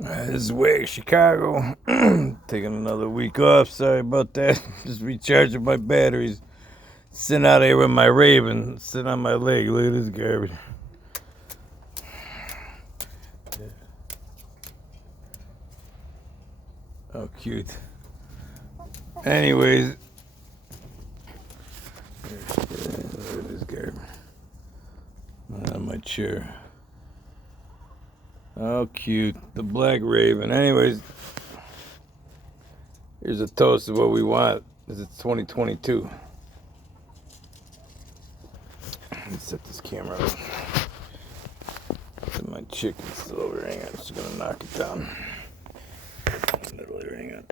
This is wagschicago. Taking another week off. Sorry about that. Just recharging my batteries. Sitting out here with my Raven, sitting on my leg. Look at this garbage. Oh, cute. Anyways, look at this garbage. On my chair. Oh, cute. The black Raven. Anyways, here's a toast of what we want. This is 2022. Let's set this camera up. My chicken's still over here. Hang on, I'm just gonna knock it down. Literally, hang on.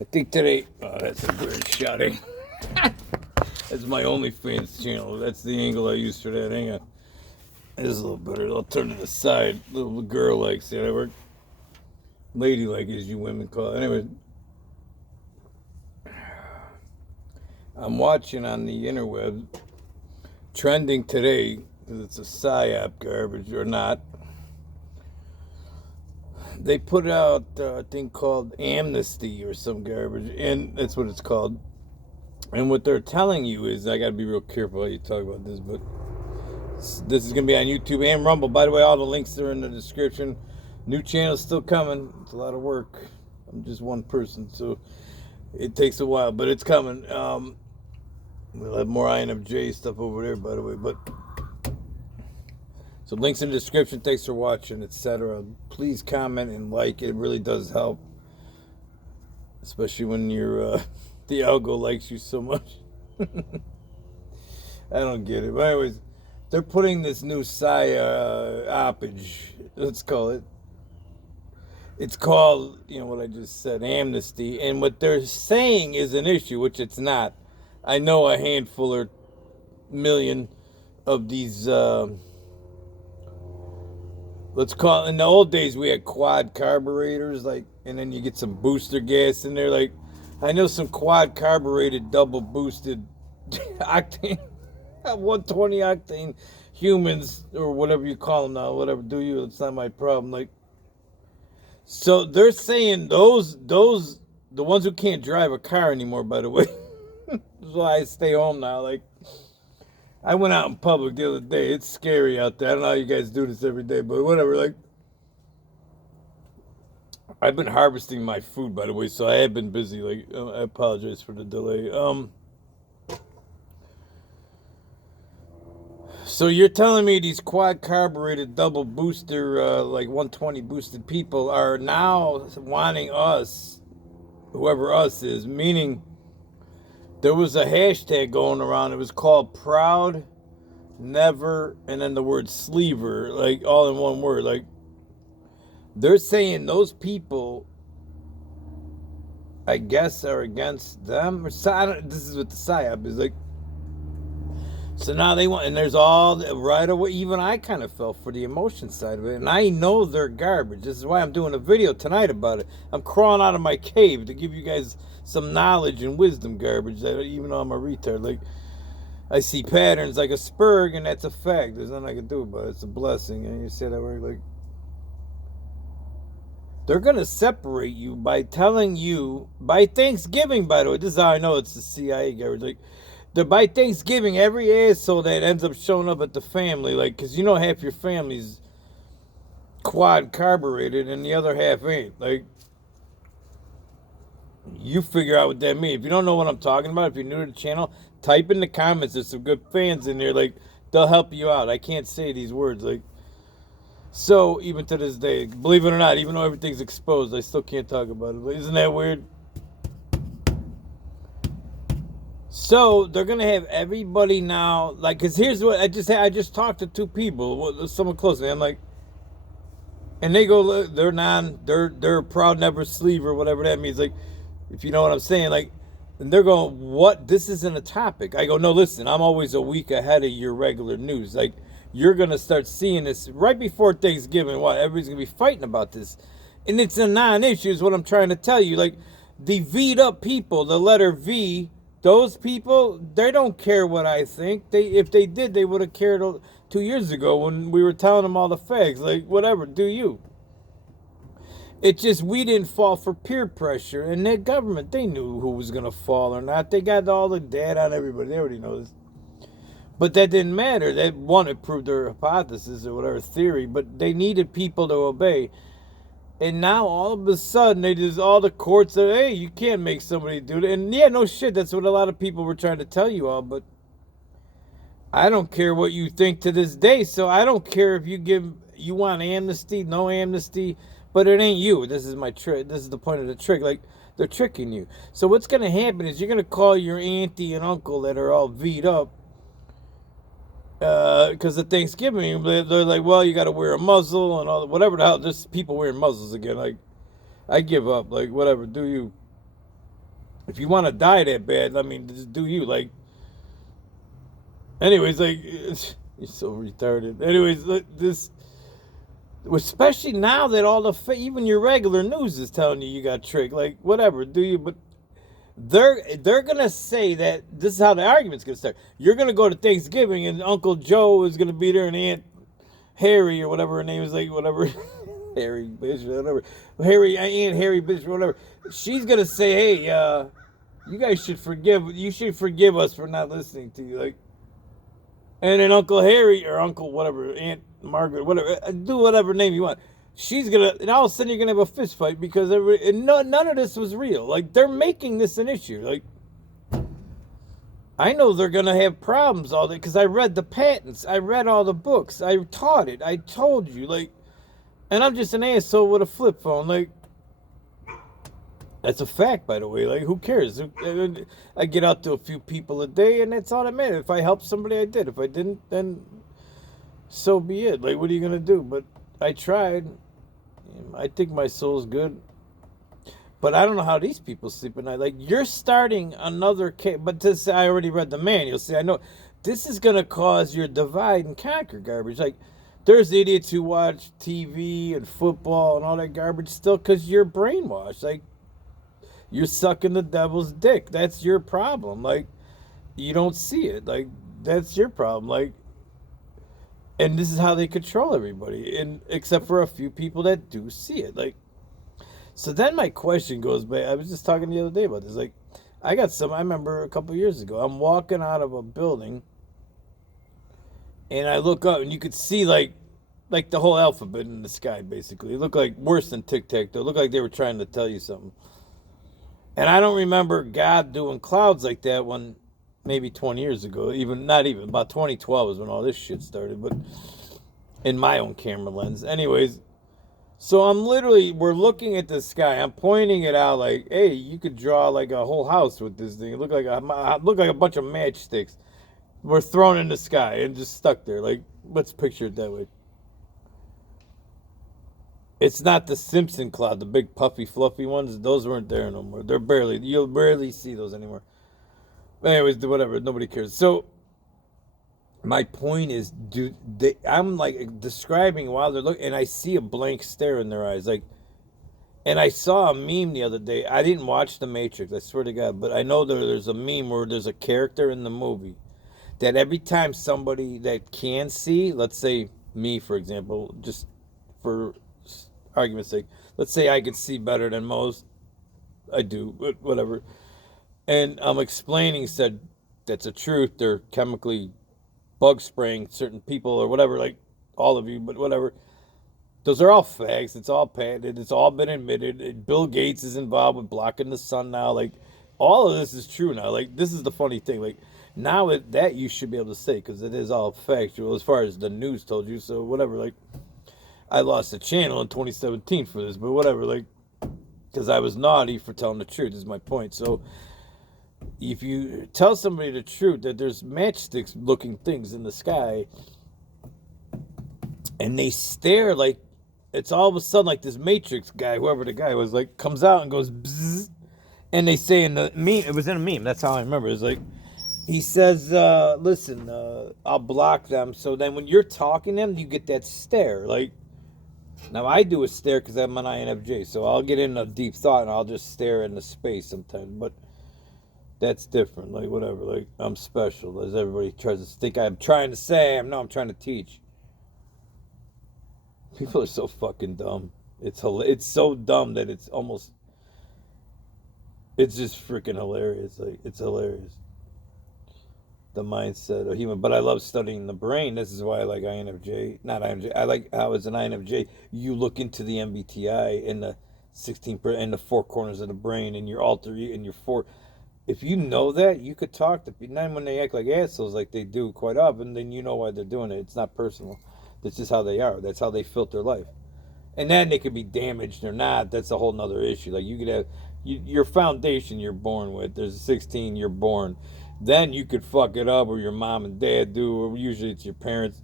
I think today, oh, that's a weird shot, eh? That's my OnlyFans channel. That's the angle I use for that. Hang on. This is a little better. I'll turn to the side. Little girl likes it. I work ladylike, as you women call it. Anyway, I'm watching on the interweb, trending today, because it's a psyop garbage or not. They put out a thing called Amnesty or some garbage, and that's what it's called. And what they're telling you is, I got to be real careful how you talk about this, but this is going to be on YouTube and Rumble. By the way, all the links are in the description. New channel's still coming. It's a lot of work. I'm just one person, so it takes a while, but it's coming. We'll have more INFJ stuff over there, by the way. But so links in the description. Thanks for watching, etc. Please comment and like. It really does help, especially when you're the algo likes you so much. I don't get it. But anyways, they're putting this new psyopage. Let's call it. It's called, you know what I just said, Amnesty. And what they're saying is an issue, which it's not. I know a handful or million of these, let's call it, in the old days we had quad carburetors, like, and then you get some booster gas in there. Like, I know some quad carbureted, double boosted octane, 120 octane humans, or whatever you call them now, whatever, do you, it's not my problem. Like, so they're saying those, the ones who can't drive a car anymore, by the way. That's why I stay home now. Like, I went out in public the other day. It's scary out there. I don't know how you guys do this every day, but whatever. Like, I've been harvesting my food, by the way, so I have been busy. Like, I apologize for the delay. So you're telling me these quad carbureted double booster, like 120 boosted people are now wanting us, whoever us is, meaning there was a hashtag going around. It was called Proud Never, and then the word Sleever, like all in one word. Like, they're saying those people, I guess, are against them. Or this is what the psyop is like. So now they want, and there's all right away. Even I kind of fell for the emotion side of it, and I know they're garbage. This is why I'm doing a video tonight about it. I'm crawling out of my cave to give you guys some knowledge and wisdom garbage. Even though I'm a retard, like, I see patterns like a spurg, and that's a fact. There's nothing I can do about it. It's a blessing, and you say that word like. They're gonna separate you by telling you by Thanksgiving. By the way, this is how I know it's the CIA garbage. Like, by Thanksgiving, every asshole that ends up showing up at the family, like, because you know half your family's quad carbureted and the other half ain't. Like, you figure out what that means. If you don't know what I'm talking about, if you're new to the channel, type in the comments. There's some good fans in there. Like, they'll help you out. I can't say these words. Like, so even to this day, believe it or not, even though everything's exposed, I still can't talk about it. Isn't that weird? So they're gonna have everybody now, like, cause here's what I just talked to two people, someone close to me. I'm like, and they go, they're proud never sleeve or whatever that means. Like, if you know what I'm saying, like, and they're going, what? This isn't a topic. I go, no, listen, I'm always a week ahead of your regular news. Like, you're gonna start seeing this right before Thanksgiving. What? Everybody's gonna be fighting about this, and it's a non-issue. Is what I'm trying to tell you. Like, the V'd up people, the letter V. Those people, they don't care what I think. If they did, they would have cared 2 years ago when we were telling them all the facts. Like, whatever, do you? It's just we didn't fall for peer pressure, and the government, they knew who was going to fall or not. They got all the data on everybody. They already know this. But that didn't matter. That one, it proved their hypothesis or whatever theory, but they needed people to obey. And now all of a sudden, they just, all the courts say, hey, you can't make somebody do that. And yeah, no shit, that's what a lot of people were trying to tell you all, but I don't care what you think to this day. So I don't care if you want amnesty, no amnesty, but it ain't you. This is my trick. This is the point of the trick. Like, they're tricking you. So what's going to happen is you're going to call your auntie and uncle that are all V'd up because of Thanksgiving. They're like, well, you got to wear a muzzle and all, whatever the hell. There's people wearing muzzles again. Like, I give up. Like, whatever, do you. If you want to die that bad, I mean, just do you. Like, anyways, like, you're so retarded. Anyways, this, especially now that all the, even your regular news is telling you got tricked. Like, whatever, do you, but they're gonna say that this is how the argument's gonna start. You're gonna go to Thanksgiving and Uncle Joe is gonna be there and Aunt Harry or whatever her name is, like whatever Harry bitch or whatever Aunt Harry bitch or whatever. She's gonna say, hey, you guys should forgive us for not listening to you, like. And then Uncle Harry or Uncle whatever, Aunt Margaret, whatever, do whatever name you want. She's gonna, and all of a sudden you're gonna have a fist fight because none of this was real. Like, they're making this an issue. Like, I know they're gonna have problems all day because I read the patents, I read all the books, I taught it, I told you, like, and I'm just an asshole with a flip phone. Like, that's a fact, by the way. Like, who cares? I get out to a few people a day, and that's all that matters. If I helped somebody, I did. If I didn't, then so be it. Like, what are you gonna do? But I tried. I think my soul's good. But I don't know how these people sleep at night. Like, you're starting another case. But this, I already read the manual. See, I know this is going to cause your divide and conquer garbage. Like, there's idiots who watch TV and football and all that garbage still because you're brainwashed. Like, you're sucking the devil's dick. That's your problem. Like, you don't see it. Like, that's your problem. Like, and this is how they control everybody, and except for a few people that do see it. Like, so then my question goes back. I was just talking the other day about this. Like, I remember a couple years ago, I'm walking out of a building, and I look up, and you could see like the whole alphabet in the sky. Basically, it looked like worse than tic-tac-toe. It looked like they were trying to tell you something. And I don't remember God doing clouds like that when. Maybe 20 years ago, not even, about 2012 is when all this shit started, but in my own camera lens. Anyways, so we're looking at the sky. I'm pointing it out like, hey, you could draw like a whole house with this thing. It looked like a bunch of matchsticks were thrown in the sky and just stuck there. Like, let's picture it that way. It's not the Simpson cloud, the big puffy, fluffy ones. Those weren't there no more. You'll barely see those anymore. Anyways, whatever, nobody cares. So my point is, I'm like describing while they're looking, and I see a blank stare in their eyes. Like, and I saw a meme the other day. I didn't watch The Matrix, I swear to God, but I know there's a meme where there's a character in the movie that every time somebody that can see, let's say me, for example, just for argument's sake, let's say I could see better than most. I do, but whatever. And I'm explaining, said that's a truth. They're chemically bug spraying certain people or whatever, like all of you, but whatever. Those are all facts. It's all patented. It's all been admitted. Bill Gates is involved with blocking the sun now. Like, all of this is true now. Like, this is the funny thing. Like, now that you should be able to say because it is all factual as far as the news told you. So whatever. Like, I lost a channel in 2017 for this, but whatever. Like, because I was naughty for telling the truth is my point. So if you tell somebody the truth that there's matchsticks looking things in the sky and they stare, like it's all of a sudden like this Matrix guy, whoever the guy was, like comes out and goes bzzz, and they say in the meme, it was in a meme, that's how I remember, it's like he says, listen, I'll block them. So then when you're talking to them, you get that stare. Like, now I do a stare because I'm an INFJ, so I'll get in a deep thought and I'll just stare into space sometimes, but that's different. Like, whatever, like I'm special, as everybody tries to think I'm trying to say. I'm trying to teach. People are so fucking dumb. It's so dumb that it's just freaking hilarious. Like it's hilarious. The mindset of human. But I love studying the brain. This is why I like INFJ. Not INFJ. I like how as an INFJ you look into the MBTI and the 16 and the four corners of the brain and your alter and your four. If you know that, you could talk to people. Then when they act like assholes, like they do quite often, then you know why they're doing it. It's not personal. That's just how they are. That's how they filter life. And then they could be damaged or not. That's a whole nother issue. Like you could have your foundation you're born with. There's a 16 you're born. Then you could fuck it up, or your mom and dad do, or usually it's your parents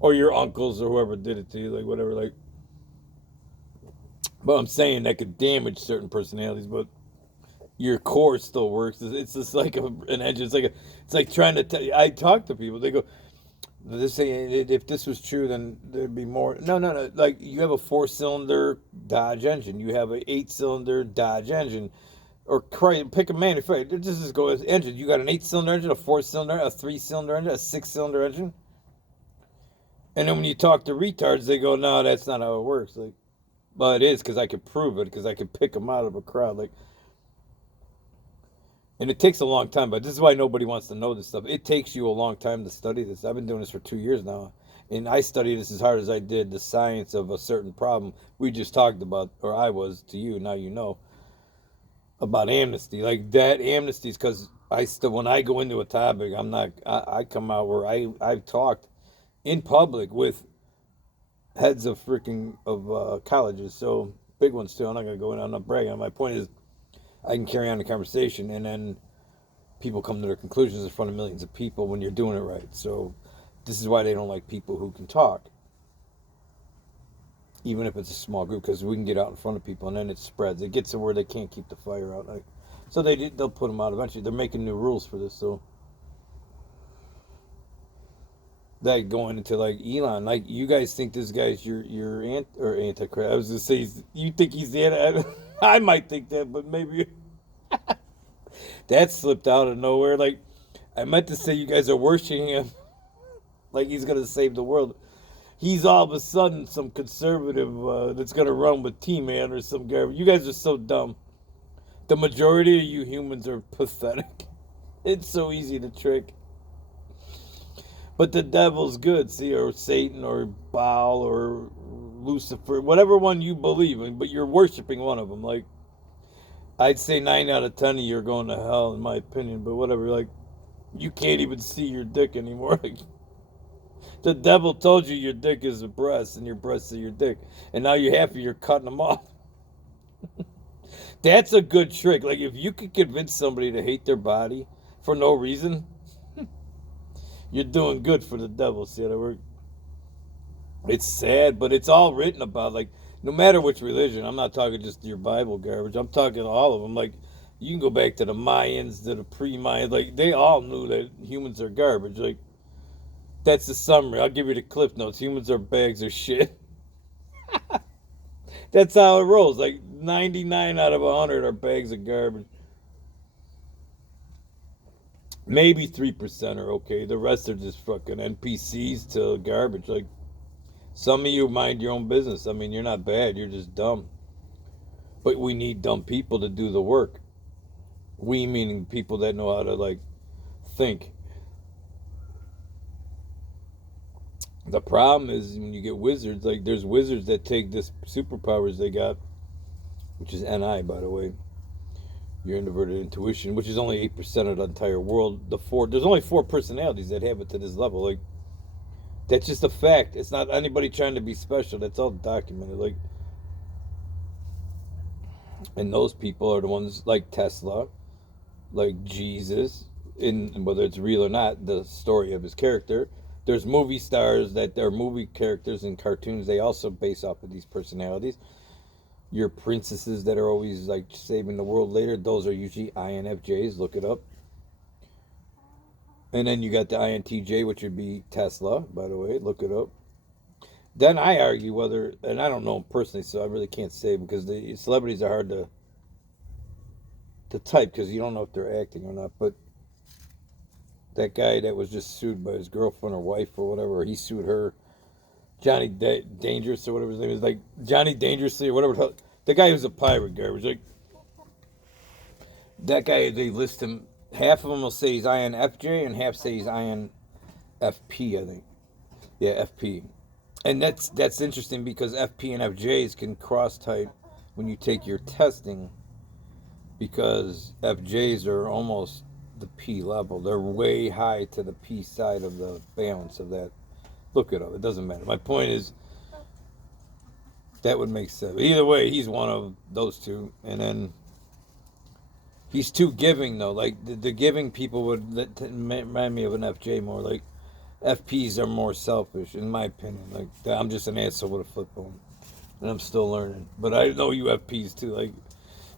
or your uncles or whoever did it to you, like whatever. Like, but I'm saying that could damage certain personalities, but your core still works. It's just like an engine. It's like trying to tell you. I talk to people. They go, "This say if this was true, then there'd be more." No, no, no. Like you have a 4-cylinder Dodge engine. You have an 8-cylinder Dodge engine, or pick a manufacturer. Just go as engine. You got an 8-cylinder engine, a 4-cylinder, a 3-cylinder engine, a 6-cylinder engine. And then when you talk to retards, they go, "No, that's not how it works." Like, well, it is because I could prove it because I could pick them out of a crowd. Like. And it takes a long time, but this is why nobody wants to know this stuff. It takes you a long time to study this. I've been doing this for 2 years now. And I studied this as hard as I did the science of a certain problem we just talked about, or I was to you, now you know, about amnesty. Like that amnesty is because when I go into a topic, I come out where I've talked in public with heads of colleges. So big ones too. I'm not going to go in, I'm not bragging. My point is, I can carry on the conversation, and then people come to their conclusions in front of millions of people when you're doing it right. So this is why they don't like people who can talk, even if it's a small group, because we can get out in front of people, and then it spreads. It gets to where they can't keep the fire out. Like, so they'll put them out eventually. They're making new rules for this. So that going into like Elon, like you guys think this guy's your antichrist. I was gonna say you think he's the anti. I might think that, but maybe that slipped out of nowhere. Like I meant to say, you guys are worshiping him like he's gonna save the world. He's all of a sudden some conservative that's gonna run with T-Man or some guy. You guys are so dumb. The majority of you humans are pathetic. It's so easy to trick. But the devil's good, see, or Satan, or Baal, or Lucifer, whatever one you believe in, but you're worshiping one of them. Like, I'd say 9 out of 10 of you are going to hell, in my opinion, but whatever. Like, you can't even see your dick anymore. Like, the devil told you your dick is a breast, and your breasts are your dick, and now you're happy you're cutting them off. That's a good trick. Like, if you could convince somebody to hate their body for no reason, you're doing good for the devil. See how that works? It's sad, but it's all written about. Like, no matter which religion, I'm not talking just your Bible garbage. I'm talking all of them. Like, you can go back to the Mayans, to the pre-Mayans. Like, they all knew that humans are garbage. Like, that's the summary. I'll give you the clip notes. Humans are bags of shit. That's how it rolls. Like, 99 out of 100 are bags of garbage. Maybe 3% are okay. The rest are just fucking NPCs to garbage. Like, some of you mind your own business. I mean, you're not bad. You're just dumb. But we need dumb people to do the work. We meaning people that know how to, like, think. The problem is when you get wizards, like, there's wizards that take this superpowers they got, which is NI, by the way. Your introverted intuition, which is only 8% of the entire world. There's only 4 personalities that have it to this level. Like, that's just a fact. It's not anybody trying to be special. That's all documented. Like, and those people are the ones like Tesla, like Jesus, in whether it's real or not, the story of his character. There's movie stars that they're movie characters in cartoons. They also base off of these personalities. Your princesses that are always like saving the world later, those are usually INFJs. Look it up. And then you got the INTJ, which would be Tesla, by the way. Look it up. Then I argue whether, and I don't know them personally, so I really can't say because the celebrities are hard to type because you don't know if they're acting or not. But that guy that was just sued by his girlfriend or wife or whatever, he sued her Dangerous or whatever his name is, like Johnny Dangerously or whatever. The guy who's a pirate garbage, like that guy. They list him. Half of them will say he's INFJ, and half say he's INFP. I think, yeah, FP. And that's interesting because FP and FJs can cross type when you take your testing, because FJs are almost the P level. They're way high to the P side of the balance of that. Look it up. It doesn't matter. My point is that would make sense. Either way, he's one of those two. And then he's too giving, though. Like the giving people would remind me of an FJ more. Like FPs are more selfish, in my opinion. Like I'm just an asshole with a flip phone, and I'm still learning. But I know you FPs too. Like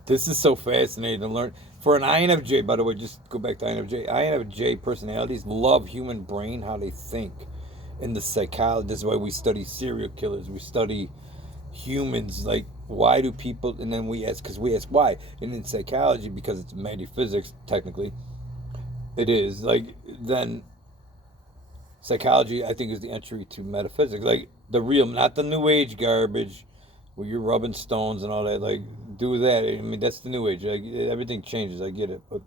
this is so fascinating to learn. For an INFJ, by the way, just go back to INFJ. INFJ personalities love human brain, how they think, and the psychology. This is why we study serial killers. We study humans. Like, why do people? And then we ask, because we ask why. And in psychology, because it's metaphysics, technically, it is. Like, then psychology, I think, is the entry to metaphysics. Like, the real, not the New Age garbage where you're rubbing stones and all that. Like, do that. I mean, that's the New Age. Like, everything changes. I get it. But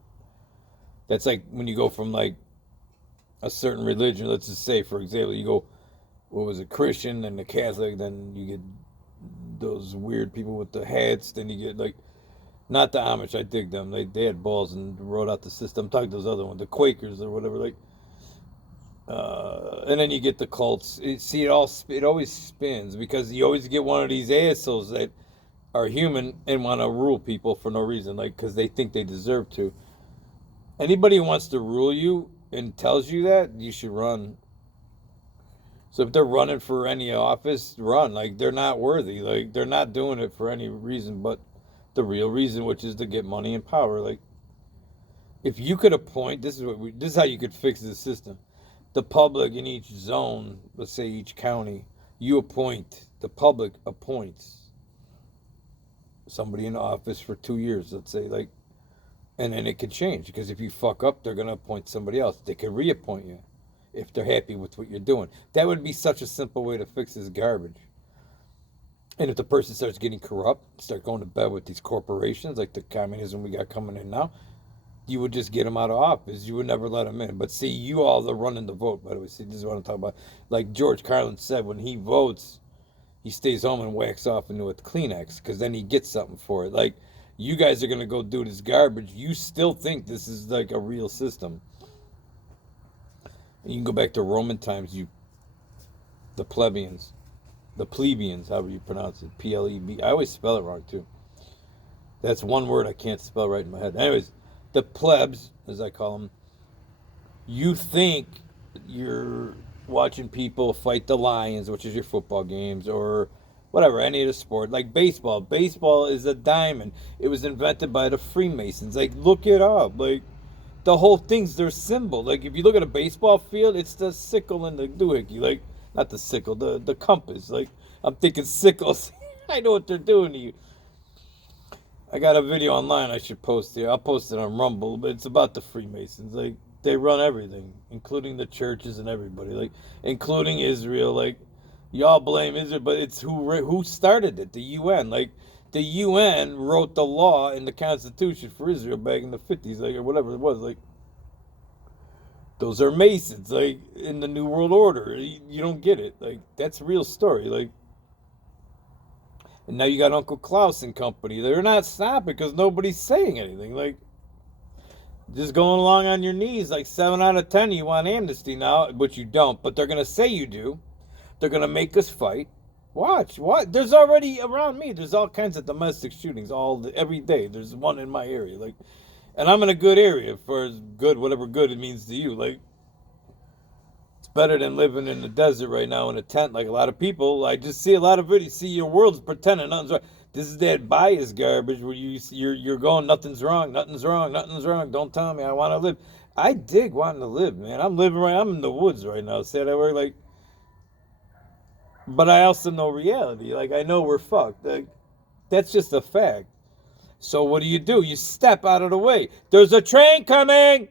that's like when you go from, like, a certain religion. Let's just say, for example, you go, what was it, Christian, then the Catholic, then you get those weird people with the hats, then you get, like, not the Amish, I dig them. They had balls and wrote out the system. I'm talking those other ones, the Quakers or whatever, like, and then you get the cults. It always spins, because you always get one of these assholes that are human and want to rule people for no reason, like, because they think they deserve to. Anybody who wants to rule you and tells you that, you should run. So if they're running for any office, run. Like, they're not worthy. Like, they're not doing it for any reason but the real reason, which is to get money and power. Like, if you could appoint, this is how you could fix the system. The public in each zone, let's say each county, you appoint, the public appoints somebody in office for 2 years, let's say, like, and then it could change, because if you fuck up, they're going to appoint somebody else. They could reappoint you if they're happy with what you're doing. That would be such a simple way to fix this garbage. And if the person starts getting corrupt, start going to bed with these corporations, like the communism we got coming in now, you would just get them out of office. You would never let them in. But see, you all are running the vote, by the way. See, this is what I'm talking about. Like George Carlin said, when he votes, he stays home and whacks off into a Kleenex, because then he gets something for it. Like, you guys are going to go do this garbage. You still think this is like a real system. You can go back to Roman times, the plebeians, however you pronounce it, Pleb. I always spell it wrong, too. That's one word I can't spell right in my head. Anyways, the plebs, as I call them, you think you're watching people fight the Lions, which is your football games, or whatever, any of the sport, like baseball. Baseball is a diamond. It was invented by the Freemasons. Like, look it up. Like, the whole thing's their symbol. Like, if you look at a baseball field, it's the sickle and the doohickey. Like, not the sickle, the compass. Like, I'm thinking sickles. I know what they're doing to you. I got a video online I should post here. I'll post it on Rumble, but it's about the Freemasons. Like, they run everything, including the churches and everybody. Like, including Israel. Like, y'all blame Israel, but it's who started it? The UN. Like, the UN wrote the law in the Constitution for Israel back in the 50s, like, or whatever it was. Like, those are Masons, like, in the New World Order. You don't get it. Like, that's a real story. Like, and now you got Uncle Klaus and company. They're not stopping because nobody's saying anything. Like, just going along on your knees. Like, 7 out of 10, you want amnesty now, but you don't. But they're going to say you do. They're going to make us fight. Watch. What? There's already, around me, there's all kinds of domestic shootings every day. There's one in my area. Like, and I'm in a good area for as good, whatever good it means to you. Like, it's better than living in the desert right now in a tent like a lot of people. I just see a lot of videos. See, your world's pretending nothing's wrong. This is that bias garbage where you're going, nothing's wrong. Don't tell me I want to live. I dig wanting to live, man. I'm in the woods right now. Say that word, like, but I also know reality. Like, I know we're fucked. Like, that's just a fact. So what do? You step out of the way. There's a train coming.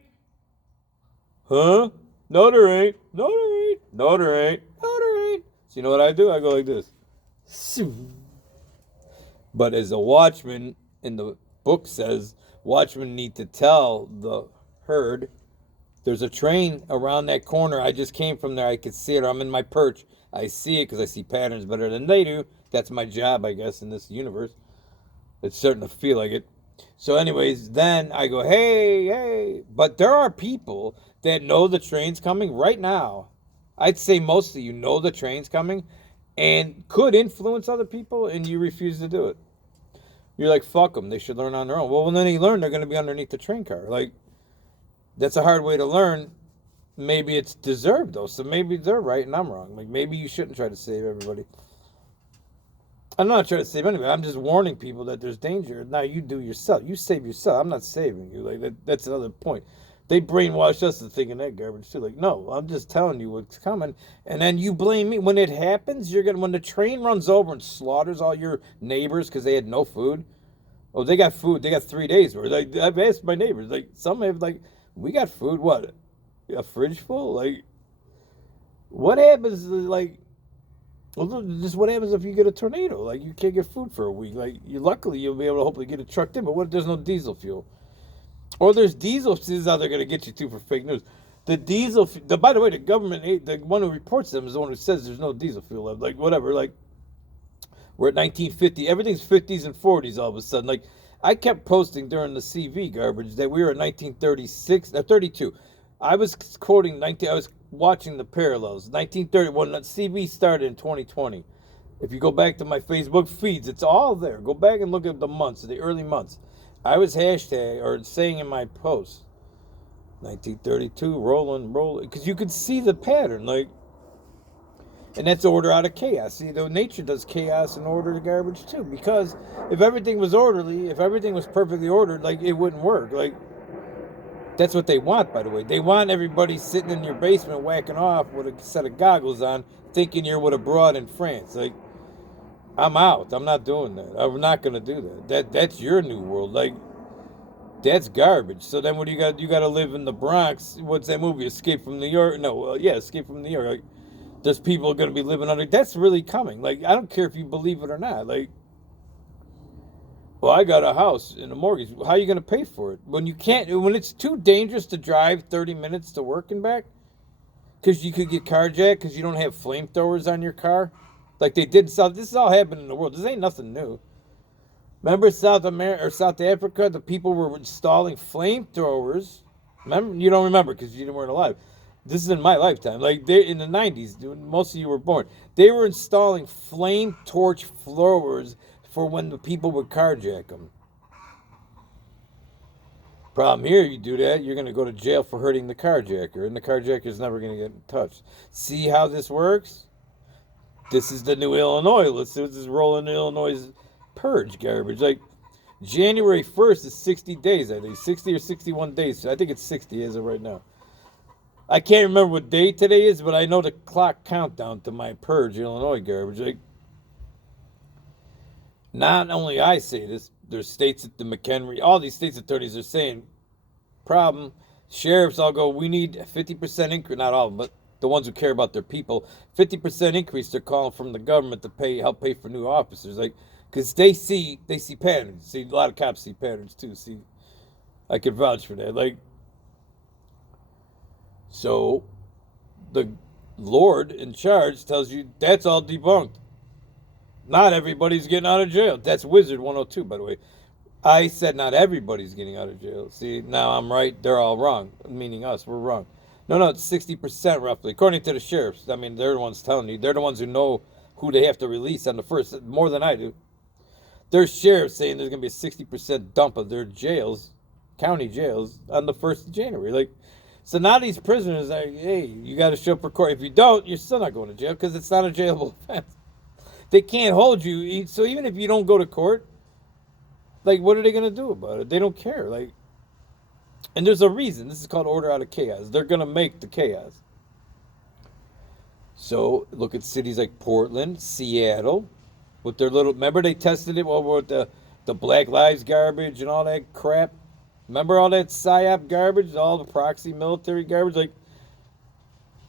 Huh? No, there ain't. No, there ain't. No, there ain't. No, there ain't. So you know what I do? I go like this. But as a watchman, in the book says, watchmen need to tell the herd, there's a train around that corner. I just came from there. I could see it. I'm in my perch. I see it because I see patterns better than they do. That's my job, I guess, in this universe. It's starting to feel like it. So anyways, then I go, hey, hey. But there are people that know the train's coming right now. I'd say most of you know the train's coming and could influence other people, and you refuse to do it. You're like, fuck them. They should learn on their own. Well, when they learn, they're going to be underneath the train car. Like, that's a hard way to learn. Maybe it's deserved, though. So maybe they're right and I'm wrong. Like, maybe you shouldn't try to save everybody. I'm not trying to save anybody. I'm just warning people that there's danger. Now you do yourself. You save yourself. I'm not saving you. Like, that's another point. They brainwash us into thinking that garbage too. Like, no, I'm just telling you what's coming. And then you blame me. When it happens, when the train runs over and slaughters all your neighbors because they had no food. Oh, they got food. They got 3 days worth. Like, I've asked my neighbors. Like, some have, like, we got food. What? A fridge full? Like, what happens? Like, well, just what happens if you get a tornado? Like, you can't get food for a week. Like, luckily you'll be able to hopefully get it trucked in. But what if there's no diesel fuel? Or there's diesel. This is how they're going to get you too for fake news. The diesel. By the way, the government, the one who reports them is the one who says there's no diesel fuel left. Like, whatever. Like, we're at 1950. Everything's 50s and 40s all of a sudden. Like, I kept posting during the CV garbage that we were at 1936, 32. I was quoting I was watching the parallels. 1931, CV started in 2020. If you go back to my Facebook feeds, it's all there. Go back and look at the months, the early months. I was hashtag or saying in my post, 1932, rolling, because you could see the pattern, like, and that's order out of chaos. See, though nature does chaos and order to garbage too, because if everything was orderly, if everything was perfectly ordered, like, it wouldn't work. Like, that's what they want, by the way. They want everybody sitting in your basement whacking off with a set of goggles on, thinking you're with a broad in France. Like, I'm out. I'm not doing that. I'm not going to do that. That's your new world. Like, that's garbage. So then what do you got? You got to live in the Bronx. What's that movie? Escape from New York? No, yeah, Escape from New York. Like, there's people going to be living under. That's really coming. Like, I don't care if you believe it or not. Like, well, I got a house and a mortgage. How are you going to pay for it? When you can't, when it's too dangerous to drive 30 minutes to work and back, because you could get carjacked because you don't have flamethrowers on your car. Like they did South. This is all happening in the world. This ain't nothing new. Remember South America or South Africa? The people were installing flamethrowers. Remember? You don't remember because you weren't alive. This is in my lifetime. Like they in the 90s, most of you were born. They were installing flame torch throwers for when the people would carjack them. Problem here, you do that, you're going to go to jail for hurting the carjacker, and the carjacker's never going to get touched. See how this works? This is the new Illinois. Let's see, this is rolling Illinois' purge garbage. Like, January 1st is 60 days, I think. 60 or 61 days. I think it's 60 as of right now. I can't remember what day today is, but I know the clock countdown to my purge Illinois garbage. Like, not only I say this, there's states at the McHenry, all these states attorneys are saying, problem, sheriffs all go, we need a 50% increase, not all of them, but the ones who care about their people, 50% increase they're calling from the government to help pay for new officers. Like, because they see patterns. See, a lot of cops see patterns too. See, I could vouch for that. Like, so the Lord in charge tells you that's all debunked. Not everybody's getting out of jail. That's Wizard 102, by the way. I said not everybody's getting out of jail. See, now I'm right. They're all wrong, meaning us. We're wrong. No, it's 60% roughly, according to the sheriffs. I mean, they're the ones telling you. They're the ones who know who they have to release on the first, more than I do. There's sheriffs saying there's going to be a 60% dump of their jails, county jails, on the 1st of January. Like, so now these prisoners are, hey, you got to show up for court. If you don't, you're still not going to jail because it's not a jailable offense. They can't hold you. So even if you don't go to court, like, what are they going to do about it? They don't care. Like, and there's a reason. This is called order out of chaos. They're going to make the chaos. So look at cities like Portland, Seattle, with their little, remember they tested it over with the Black Lives garbage and all that crap? Remember all that PSYOP garbage, all the proxy military garbage? Like,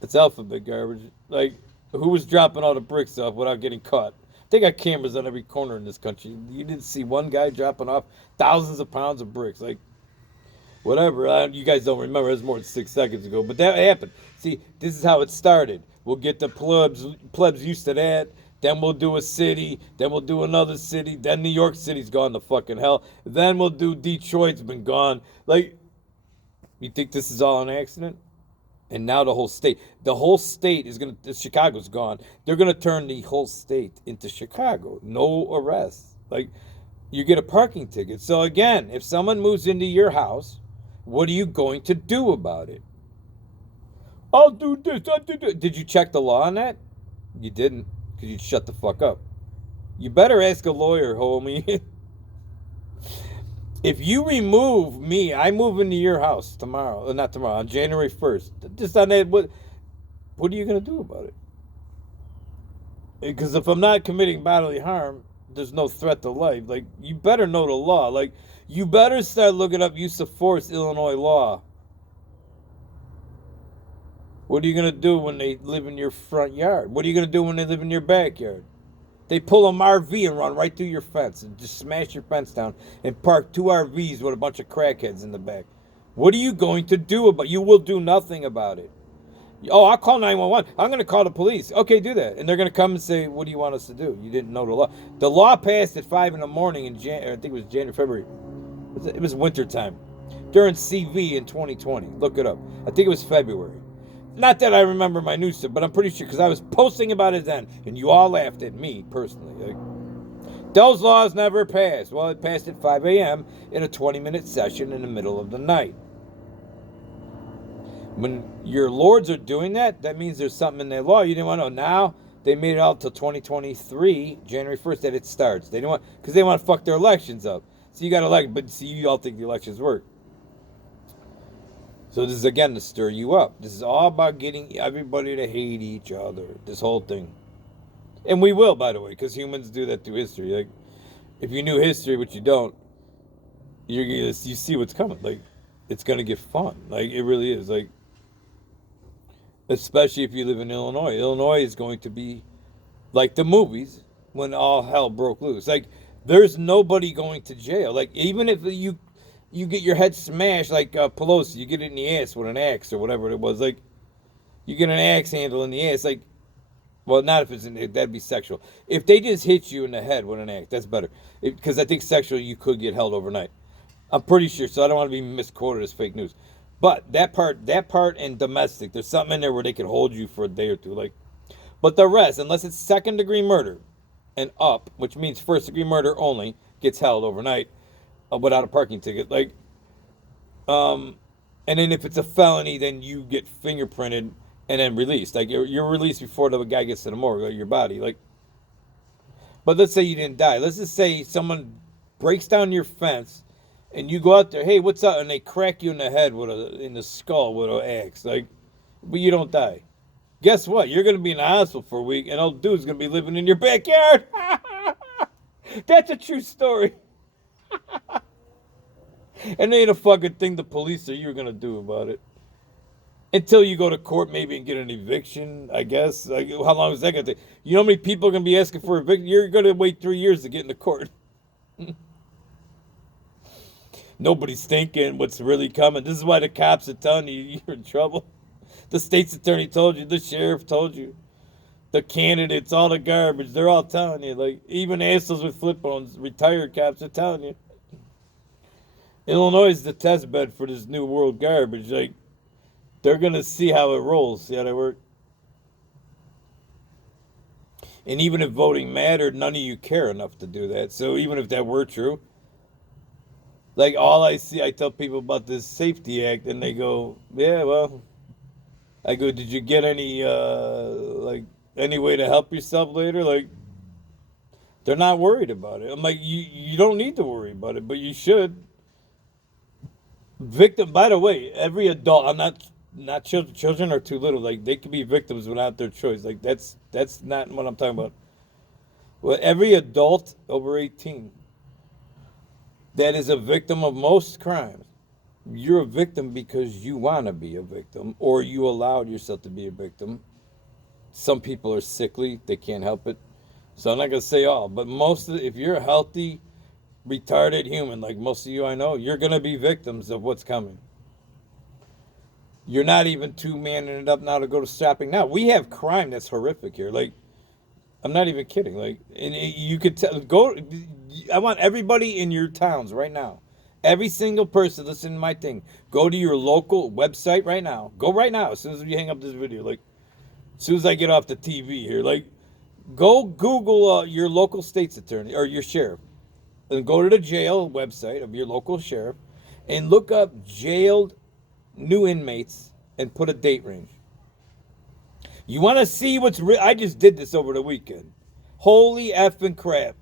it's alphabet garbage. Like, Who was dropping all the bricks off without getting caught? They got cameras on every corner in this country. You didn't see one guy dropping off thousands of pounds of bricks. Like, whatever. You guys don't remember. It was more than 6 seconds ago. But that happened. See, this is how it started. We'll get the plebs used to that. Then we'll do a city. Then we'll do another city. Then New York City's gone to fucking hell. Then we'll do Detroit's been gone. Like, you think this is all an accident? And now the whole state is going to, Chicago's gone. They're going to turn the whole state into Chicago. No arrests. Like, you get a parking ticket. So again, if someone moves into your house, what are you going to do about it? I'll do this, I'll do this. Did you check the law on that? You didn't, because you'd shut the fuck up. You better ask a lawyer, homie. If you remove me, I move into your house tomorrow, not tomorrow, on January 1st. Just on that, what are you going to do about it? Because if I'm not committing bodily harm, there's no threat to life. Like, you better know the law. Like, you better start looking up use of force Illinois law. What are you going to do when they live in your front yard? What are you going to do when they live in your backyard? They pull an RV and run right through your fence and just smash your fence down and park 2 RVs with a bunch of crackheads in the back. What are you going to do about it? You will do nothing about it. Oh, I'll call 911. I'm going to call the police. Okay, do that. And they're going to come and say, what do you want us to do? You didn't know the law. The law passed at 5 in the morning in I think it was January, February. It was winter time. During CV in 2020. Look it up. I think it was February. Not that I remember my news stuff, but I'm pretty sure because I was posting about it then, and you all laughed at me personally. Like, those laws never passed. Well, it passed at 5 a.m. in a 20-minute session in the middle of the night. When your lords are doing that, that means there's something in their law you didn't want to know. Now they made it out till 2023, January 1st, that it starts. They don't want, because they want to fuck their elections up. So you got elect, but see, you all think the elections work. So this is, again, to stir you up. This is all about getting everybody to hate each other. This whole thing. And we will, by the way, because humans do that through history. Like, if you knew history, which you don't, you see what's coming. Like, it's going to get fun. Like, it really is. Like, especially if you live in Illinois. Illinois is going to be like the movies when all hell broke loose. Like, there's nobody going to jail. Like, even if you get your head smashed like Pelosi, you get it in the ass with an axe or whatever it was. Like, you get an axe handle in the ass. Like, well, not if it's that'd be sexual. If they just hit you in the head with an axe, that's better. Because I think sexual, you could get held overnight. I'm pretty sure, so I don't want to be misquoted as fake news. But that part and domestic, there's something in there where they can hold you for a day or two. Like, but the rest, unless it's second-degree murder and up, which means first-degree murder only, gets held overnight. Without a parking ticket, like, and then if it's a felony, then you get fingerprinted and then released. Like, you're released before the guy gets to the morgue, like your body. Like, but let's say you didn't die. Let's just say someone breaks down your fence, and you go out there, hey, what's up? And they crack you in the head in the skull with an axe, like, but you don't die. Guess what? You're gonna be in the hospital for a week, and old dude's gonna be living in your backyard. That's a true story. And there ain't a fucking thing the police or you're gonna do about it. Until you go to court maybe and get an eviction, I guess. Like, how long is that gonna take? You know how many people are gonna be asking for eviction? You're gonna wait 3 years to get into court. Nobody's thinking what's really coming. This is why the cops are telling you you're in trouble. The state's attorney told you, the sheriff told you. The candidates, all the garbage, they're all telling you. Like, even assholes with flip phones, retired cops are telling you. Illinois is the test bed for this new world garbage. Like, they're going to see how it rolls, see how they work. And even if voting mattered, none of you care enough to do that. So even if that were true, like, all I see, I tell people about this Safety Act, and they go, yeah, well, I go, did you get any, like, any way to help yourself later? Like, they're not worried about it. I'm like, you don't need to worry about it, but you should. Victim, by the way, every adult, I'm not children. Children are too little. Like, they can be victims without their choice. Like, that's not what I'm talking about. Well, every adult over 18 that is a victim of most crimes, you're a victim because you want to be a victim, or you allowed yourself to be a victim. some people are sickly, they can't help it. So I'm not gonna say all, but most of if you're a healthy, retarded human, like most of you I know, you're gonna be victims of what's coming. You're not even two manning it up now to go to shopping. Now we have crime that's horrific here. Like I'm not even kidding. Like and you could tell. Go. I want everybody in your towns right now. Every single person listening to my thing. Go to your local website right now. Go right now. As soon as we hang up this video, like as soon as I get off the TV here, like go Google your local state's attorney or your sheriff, and go to the jail website of your local sheriff, and look up jailed new inmates and put a date range. You want to see what's real? I just did this over the weekend. Holy effing crap.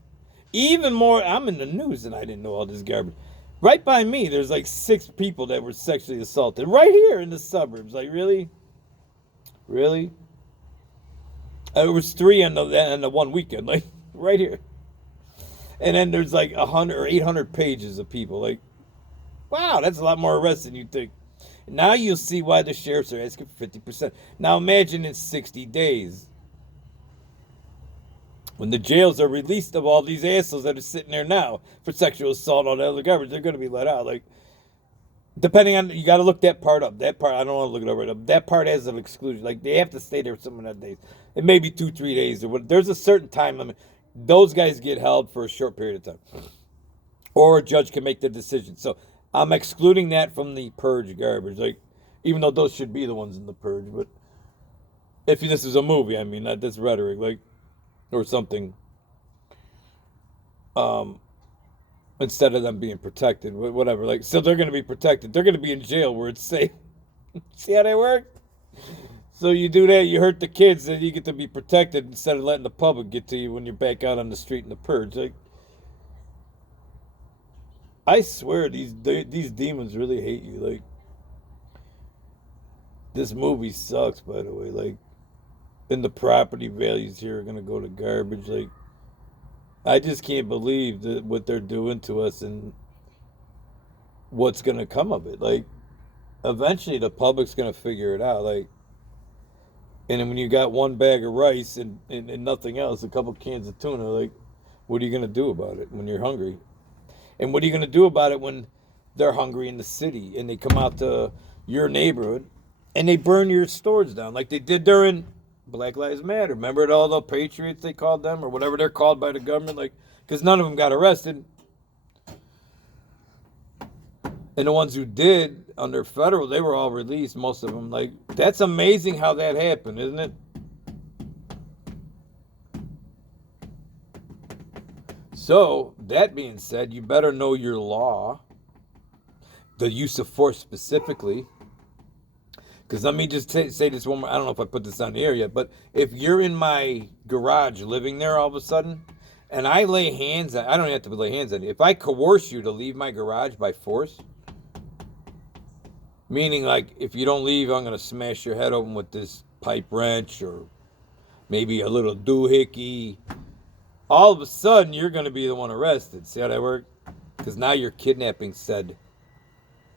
Even more, I'm in the news and I didn't know all this garbage. Right by me, there's like 6 people that were sexually assaulted. Right here in the suburbs. Like, really? Really? It was 3 on the one weekend. Like, right here. And then there's like 100 or 800 pages of people. Like, wow, that's a lot more arrests than you think. Now you'll see why the sheriffs are asking for 50%. Now imagine in 60 days, when the jails are released of all these assholes that are sitting there now for sexual assault, all that other garbage, they're going to be let out. Like, depending on, you got to look that part up. That part, I don't want to look it up right up. That part has an exclusion. Like, they have to stay there some of that days. It may be 2-3 days or what. There's a certain time limit. Those guys get held for a short period of time. Or a judge can make the decision. So I'm excluding that from the purge garbage. Like, even though those should be the ones in the purge. But if this is a movie, I mean, not this rhetoric. Like, or something, instead of them being protected, whatever. Like, so they're going to be protected. They're going to be in jail where it's safe. See how they work? So you do that, you hurt the kids, then you get to be protected instead of letting the public get to you when you're back out on the street in the purge. Like, I swear these demons really hate you. Like, this movie sucks, by the way. Like, and the property values here are going to go to garbage. Like, I just can't believe that what they're doing to us and what's going to come of it. Like, eventually the public's going to figure it out. Like, and then when you got one bag of rice and nothing else, a couple cans of tuna, like, what are you going to do about it when you're hungry? And what are you going to do about it when they're hungry in the city and they come out to your neighborhood and they burn your stores down like they did during Black Lives Matter? Remember all the patriots they called them, or whatever they're called by the government? Like, because none of them got arrested, and the ones who did under federal, they were all released, most of them. Like, that's amazing how that happened, isn't it? So that being said, you better know your law, the use of force specifically. Because let me just say this one more. I don't know if I put this on the air yet, but if you're in my garage living there all of a sudden, and I lay hands on, I don't have to lay hands on you. If I coerce you to leave my garage by force, meaning like if you don't leave, I'm going to smash your head open with this pipe wrench or maybe a little doohickey, all of a sudden you're going to be the one arrested. See how that works? Because now you're kidnapping said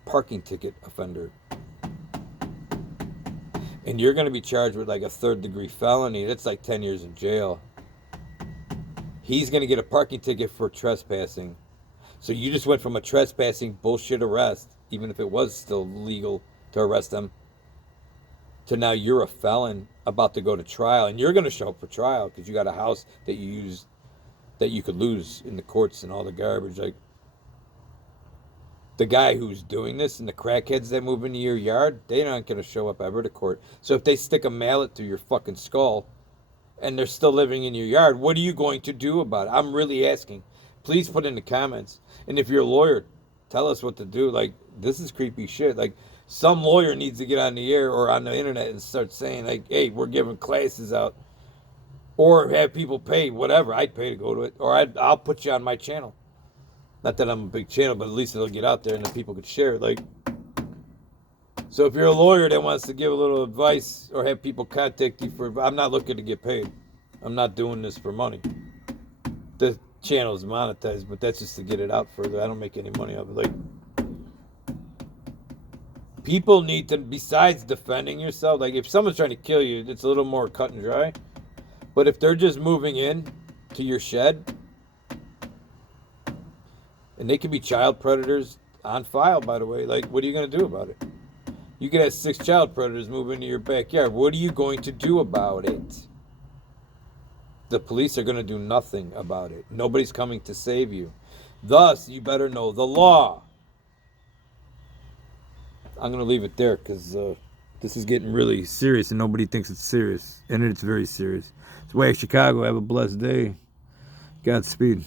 parking ticket offender. And you're going to be charged with like a 3rd-degree felony. That's like 10 years in jail. He's going to get a parking ticket for trespassing. So you just went from a trespassing bullshit arrest, even if it was still legal to arrest them, to now you're a felon about to go to trial. And you're going to show up for trial because you got a house that you use that you could lose in the courts and all the garbage. Like, the guy who's doing this and the crackheads that move into your yard, they're not going to show up ever to court. So if they stick a mallet through your fucking skull and they're still living in your yard, what are you going to do about it? I'm really asking. Please put in the comments. And if you're a lawyer, tell us what to do. Like, this is creepy shit. Like, some lawyer needs to get on the air or on the internet and start saying, like, hey, we're giving classes out. Or have people pay, whatever. I'd pay to go to it. Or I'll put you on my channel. Not that I'm a big channel, but at least it'll get out there and then people could share it. Like, so if you're a lawyer that wants to give a little advice or have people contact you for, I'm not looking to get paid. I'm not doing this for money. The channel is monetized, but that's just to get it out further. I don't make any money off it. Like, People need to, besides defending yourself, like if someone's trying to kill you, it's a little more cut and dry. But if they're just moving in to your shed, and they could be child predators on file, by the way, like what are you going to do about it? You could have 6 child predators move into your backyard. What are you going to do about it? The police are going to do nothing about it. Nobody's coming to save you. Thus, you better know the law. I'm going to leave it there because this is getting really serious and nobody thinks it's serious. And it's very serious. It's Wags Chicago. Have a blessed day. Godspeed.